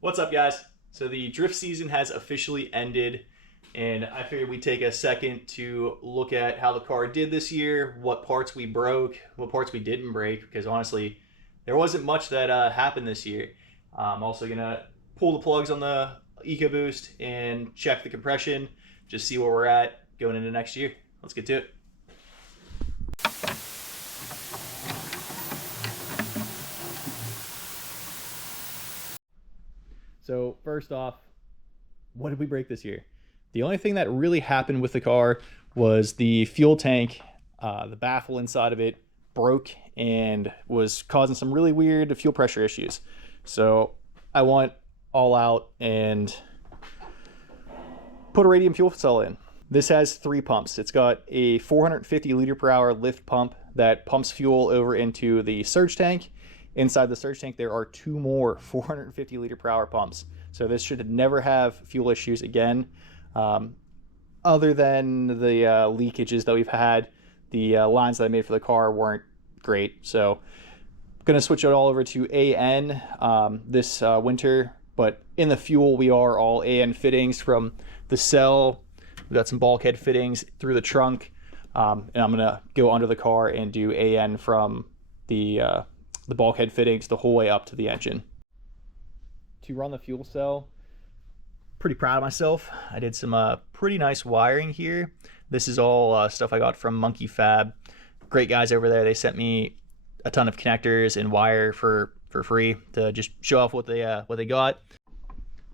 What's up, guys? So the drift season has officially ended, and I figured we'd take a second to look at how the car did this year, what parts we broke, what parts we didn't break, because honestly, there wasn't much that happened this year. I'm also going to pull the plugs on the Ecoboost and check the compression, just see where we're at going into next year. Let's get to it. So first off, what did we break this year? The only thing that really happened with the car was the fuel tank. The baffle inside of it broke and was causing some really weird fuel pressure issues. So I went all out and put a radium fuel cell in. This has 3 pumps. It's got a 450 liter per hour lift pump that pumps fuel over into the surge tank. Inside the surge tank, there are 2 more 450 liter per hour pumps. So this should never have fuel issues again. Other than the leakages that we've had, the lines that I made for the car weren't great. So I'm going to switch it all over to AN this winter. But in the fuel, we are all AN fittings from the cell. We've got some bulkhead fittings through the trunk. And I'm going to go under the car and do AN from the bulkhead fittings the whole way up to the engine. To run the fuel cell, pretty proud of myself. I did some pretty nice wiring here. This is all stuff I got from Monkey Fab. Great guys over there. They sent me a ton of connectors and wire for free to just show off what they got.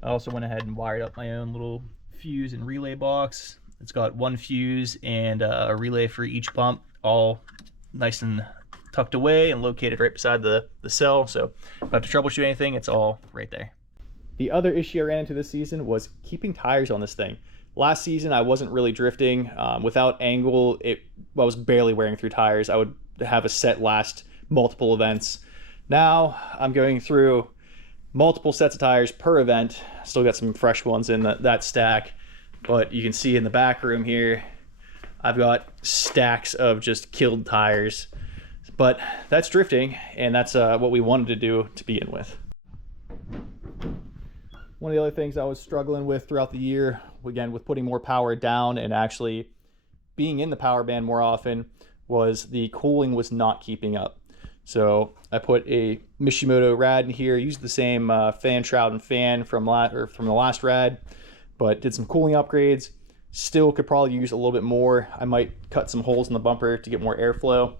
I also went ahead and wired up my own little fuse and relay box. It's got 1 fuse and a relay for each pump, all nice and tucked away and located right beside the cell. So if I have to troubleshoot anything, it's all right there. The other issue I ran into this season was keeping tires on this thing. Last season, I wasn't really drifting. Without angle, I was barely wearing through tires. I would have a set last multiple events. Now I'm going through multiple sets of tires per event. Still got some fresh ones in that stack, but you can see in the back room here, I've got stacks of just killed tires. But that's drifting, and that's what we wanted to do to begin with. One of the other things I was struggling with throughout the year, again, with putting more power down and actually being in the power band more often, was the cooling was not keeping up. So I put a Mishimoto rad in here, used the same fan shroud and fan from the last rad, but did some cooling upgrades. Still could probably use a little bit more. I might cut some holes in the bumper to get more airflow,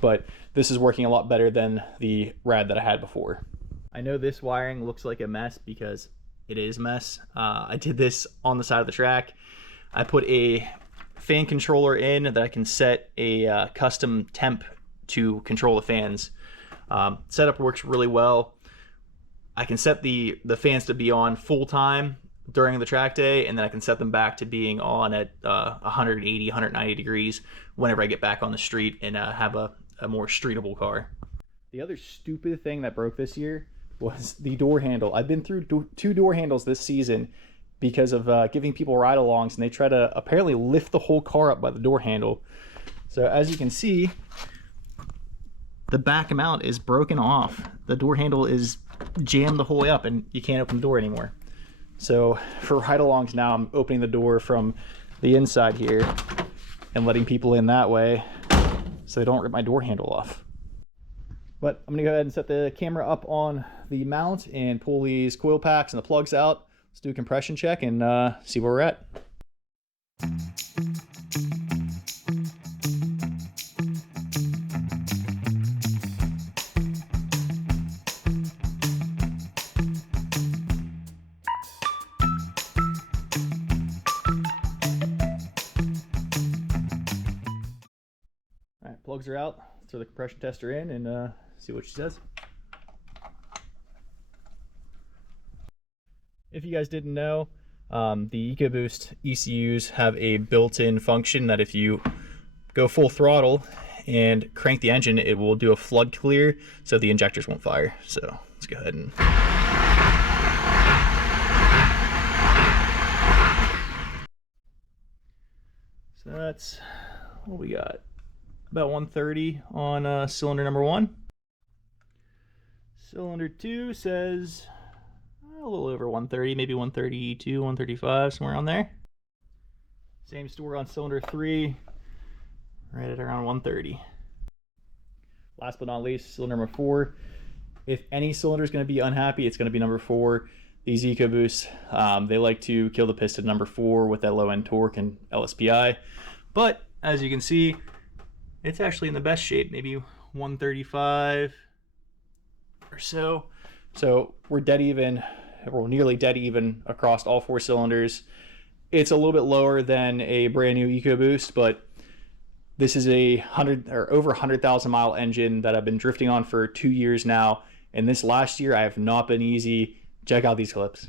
but this is working a lot better than the rad that I had before. I know this wiring looks like a mess because it is a mess. I did this on the side of the track. I put a fan controller in that I can set a custom temp to control the fans. Setup works really well. I can set the fans to be on full time during the track day, and then I can set them back to being on at 180, 190 degrees whenever I get back on the street and have a more streetable car. The other stupid thing that broke this year was the door handle. I've been through 2 door handles this season because of giving people ride-alongs, and they try to apparently lift the whole car up by the door handle. So as you can see, the back mount is broken off. The door handle is jammed the whole way up, and you can't open the door anymore. So for ride-alongs now, I'm opening the door from the inside here and letting people in that way so they don't rip my door handle off. But I'm gonna go ahead and set the camera up on the mount and pull these coil packs and the plugs out. Let's do a compression check and see where we're at. All right, plugs are out. Let's throw the compression tester in and see what she says. If you guys didn't know, the Ecoboost ECUs have a built-in function that if you go full throttle and crank the engine, it will do a flood clear so the injectors won't fire. So let's go ahead and... So that's what we got. About 130 on cylinder number 1. Cylinder 2 says a little over 130, maybe 132, 135, somewhere on there. Same store on cylinder 3, right at around 130. Last but not least, cylinder number 4. If any cylinder is going to be unhappy, it's going to be number 4. These Ecoboosts, they like to kill the piston number 4 with that low end torque and LSPI. But as you can see, it's actually in the best shape, maybe 135 or so. So we're dead even, or nearly dead even across all 4 cylinders. It's a little bit lower than a brand new Ecoboost, but this is a over 100,000 mile engine that I've been drifting on for 2 years now. And this last year, I have not been easy. Check out these clips.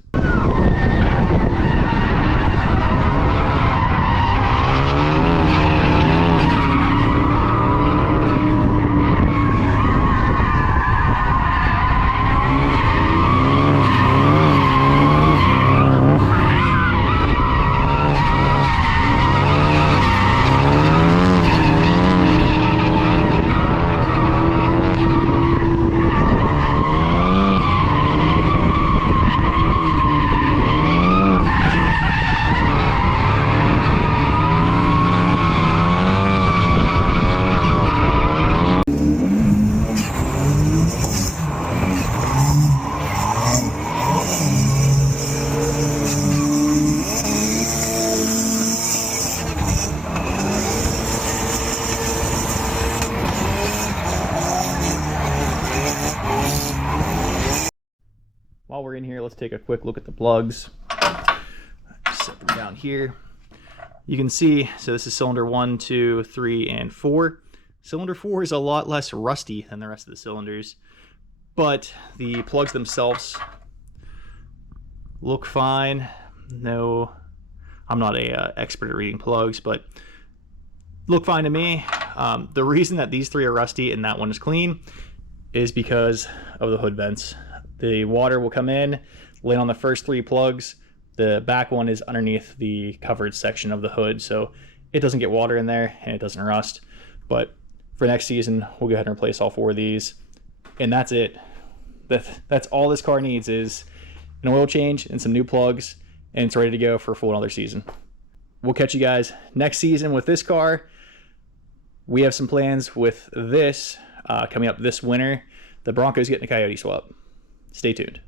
While we're in here, let's take a quick look at the plugs. Set them down here. You can see, so this is cylinder 1, 2, 3, and 4. Cylinder 4 is a lot less rusty than the rest of the cylinders, but the plugs themselves look fine. No, I'm not a expert at reading plugs, but look fine to me. The reason that these 3 are rusty and that one is clean is because of the hood vents. The water will come in, land on the first 3 plugs. The back one is underneath the covered section of the hood, so it doesn't get water in there and it doesn't rust. But for next season, we'll go ahead and replace all 4 of these. And that's it. That's all this car needs is an oil change and some new plugs, and it's ready to go for a full another season. We'll catch you guys next season with this car. We have some plans with this coming up this winter. The Broncos getting a Coyote swap. Stay tuned.